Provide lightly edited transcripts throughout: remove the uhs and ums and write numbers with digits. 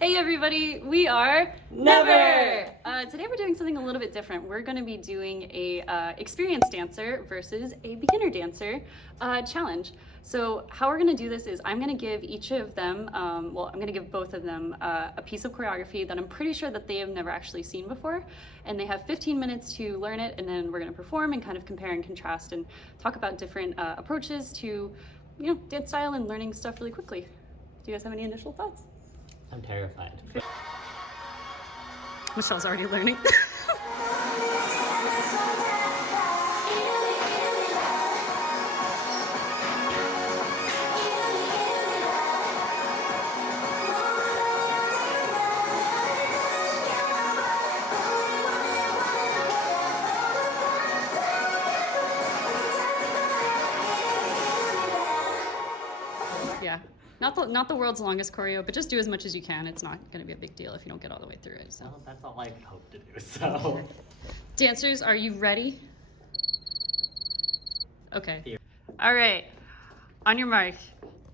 Hey everybody, we are NEVR! Today we're doing something a little bit different. We're going to be doing a experienced dancer versus a beginner dancer challenge. So how we're going to do this is I'm going to give each of them, I'm going to give both of them a piece of choreography that I'm pretty sure that they have never actually seen before. And they have 15 minutes to learn it, and then we're going to perform and kind of compare and contrast and talk about different approaches to, dance style and learning stuff really quickly. Do you guys have any initial thoughts? I'm terrified. Michelle's already learning. Yeah. Not the world's longest choreo, but just do as much as you can. It's not going to be a big deal if you don't get all the way through it. So Well, that's all I hope to do, so. Dancers, are you ready? Okay. Here. All right. On your mark.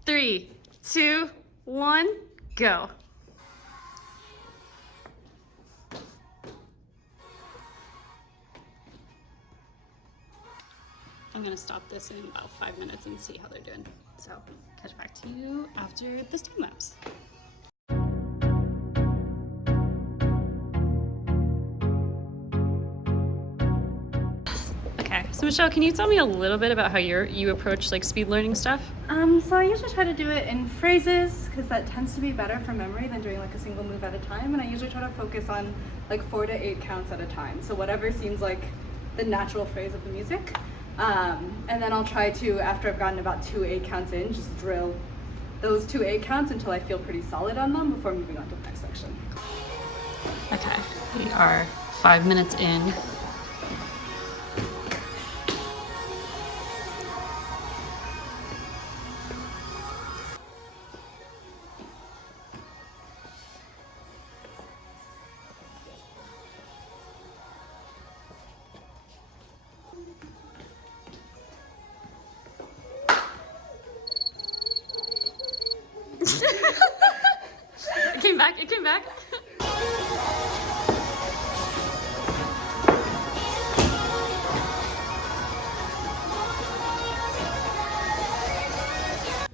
3, 2, 1, go. I'm going to stop this in about 5 minutes and see how they're doing. So, catch back to you after this time lapse. Okay, so Michelle, can you tell me a little bit about how you approach like speed learning stuff? So I usually try to do it in phrases because that tends to be better for memory than doing like a single move at a time. And I usually try to focus on like 4 to 8 counts at a time. So whatever seems like the natural phrase of the music. And then I'll try to, after I've gotten about 2 8 counts in, just drill those 2 8 counts until I feel pretty solid on them before moving on to the next section. Okay, we are 5 minutes in. It came back.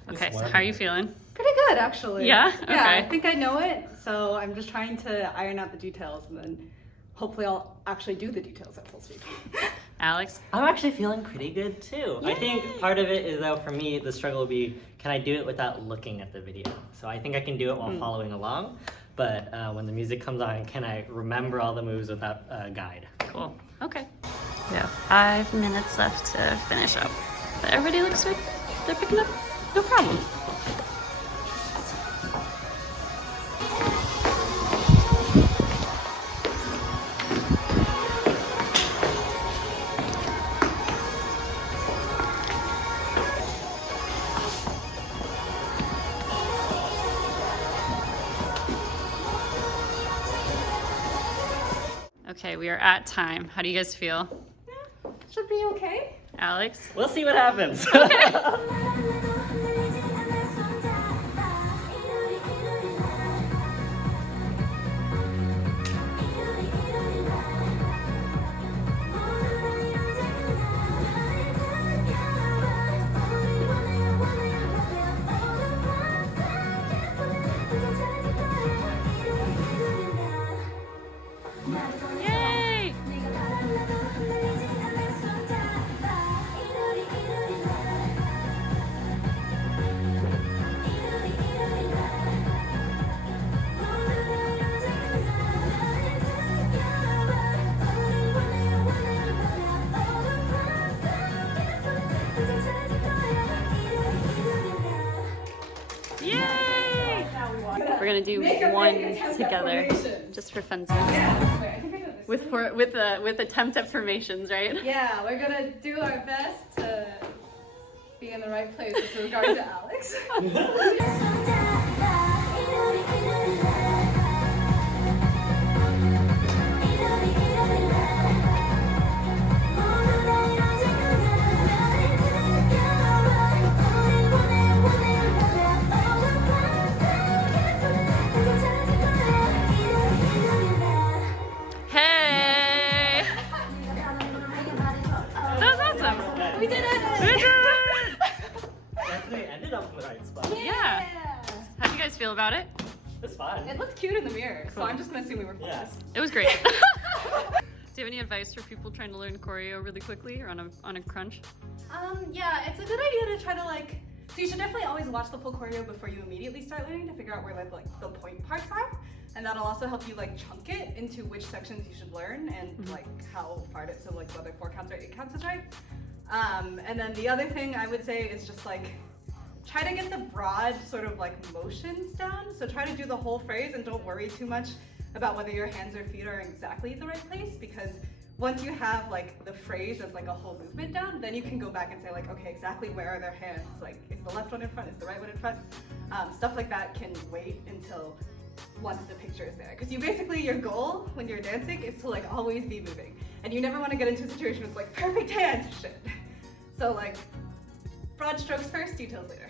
Okay, so how are you feeling? Pretty good, actually. Yeah? Okay. Yeah, I think I know it. So I'm just trying to iron out the details and then hopefully I'll actually do the details at full speed. Alex? I'm actually feeling pretty good too. Yay! I think part of it is though, for me, the struggle will be, can I do it without looking at the video? So I think I can do it while following along, but when the music comes on, can I remember all the moves without a guide? Cool. Okay. We have 5 minutes left to finish up. But everybody looks like they're picking up. No problem. Okay, we are at time. How do you guys feel? Yeah, should be okay. Alex? We'll see what happens. Yay! Yay! We're gonna do one together, just for funsies. With attempt at formations, right? Yeah, we're gonna do our best to be in the right place with regard to Alex. It's fun. It looked cute in the mirror, so Cool. I'm just gonna assume we were Yeah. focused. It was great. Do you have any advice for people trying to learn choreo really quickly or on a crunch? Yeah, it's a good idea to try to so you should definitely always watch the full choreo before you immediately start learning to figure out where like the point parts are. And that'll also help you like chunk it into which sections you should learn and like how far to, so like whether 4 counts or 8 counts is right. And then the other thing I would say is just like, try to get the broad sort of like motions down. So try to do the whole phrase and don't worry too much about whether your hands or feet are exactly the right place, because once you have like the phrase as like a whole movement down, then you can go back and say like, okay, exactly where are their hands? Like, is the left one in front? Is the right one in front? Stuff like that can wait until once the picture is there. Because you basically, your goal when you're dancing is to like always be moving. And you never want to get into a situation where it's like perfect hands, shit. So like, broad strokes first, details later.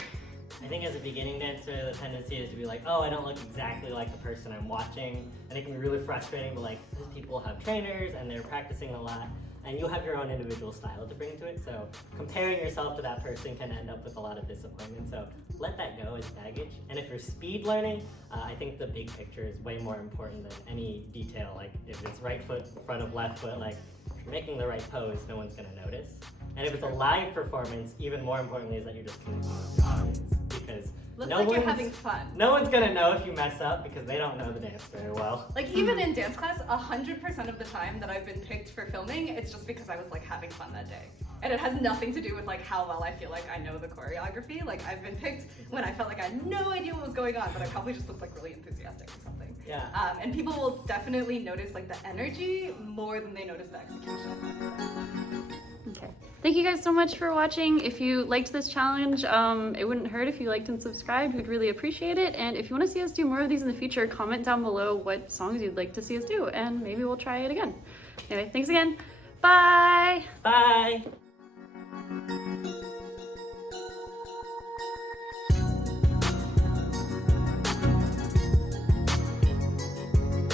I think as a beginning dancer, the tendency is to be like, oh, I don't look exactly like the person I'm watching. And it can be really frustrating, but like, these people have trainers and they're practicing a lot. And you have your own individual style to bring to it. So comparing yourself to that person can end up with a lot of disappointment. So let that go as baggage. And if you're speed learning, I think the big picture is way more important than any detail. Like if it's right foot in front of left foot, like if you're making the right pose, no one's gonna notice. And if it's a live performance, even more importantly is that you're just connecting with the audience. Because Look like you're having fun. no one's gonna know if you mess up because they don't know the dance very well. Like even in dance class, 100% of the time that I've been picked for filming, it's just because I was like having fun that day. And it has nothing to do with like how well I feel like I know the choreography. Like I've been picked when I felt like I had no idea what was going on, but I probably just looked like really enthusiastic or something. Yeah. And people will definitely notice like the energy more than they notice the execution. Okay. Thank you guys so much for watching. If you liked this challenge, it wouldn't hurt if you liked and subscribed. We'd really appreciate it. And if you want to see us do more of these in the future, comment down below what songs you'd like to see us do, and maybe we'll try it again. Anyway, thanks again. Bye! Bye!